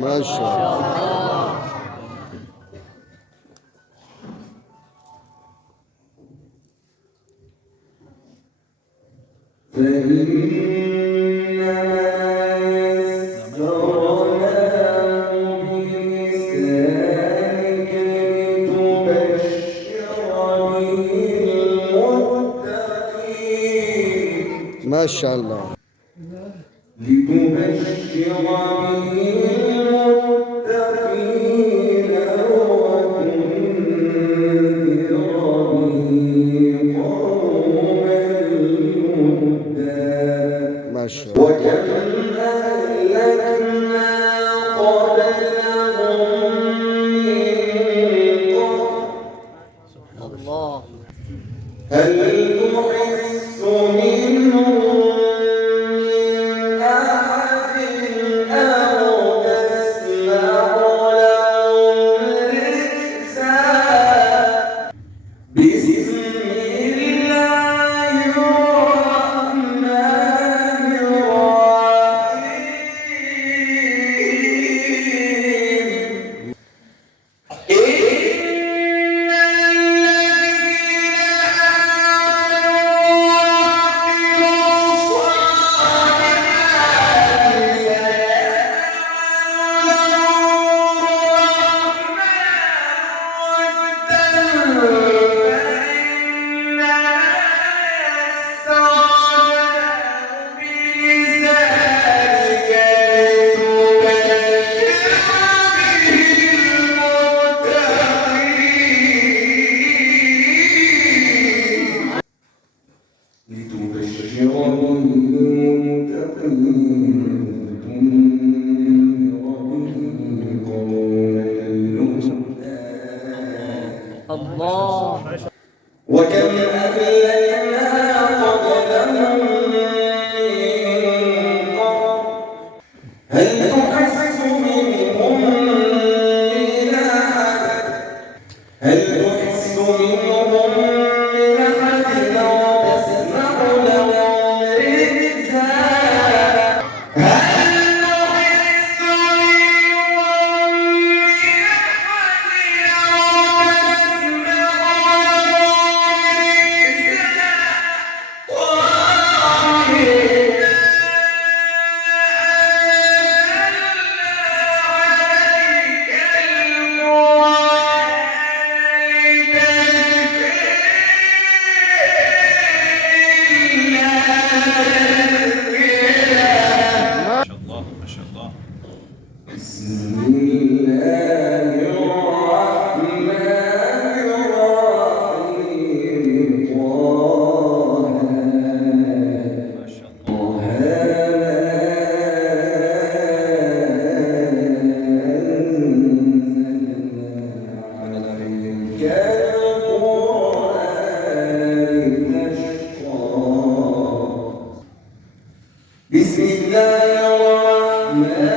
ما شاء الله. ما شاء الله. لتبشر به المتقين وتنذر به قوما لدا. ما شاء الله. وكم أهلكنا قبلهم من قرن هل تحس منهم من أحد أو تسمع لهم ركزا. بسم الله الرحمن الرحيم. وكم أهلكنا قبلهم من قرن هل تحس منهم من أحد أو تسمع لهم ركزا. بسم الله الرحمن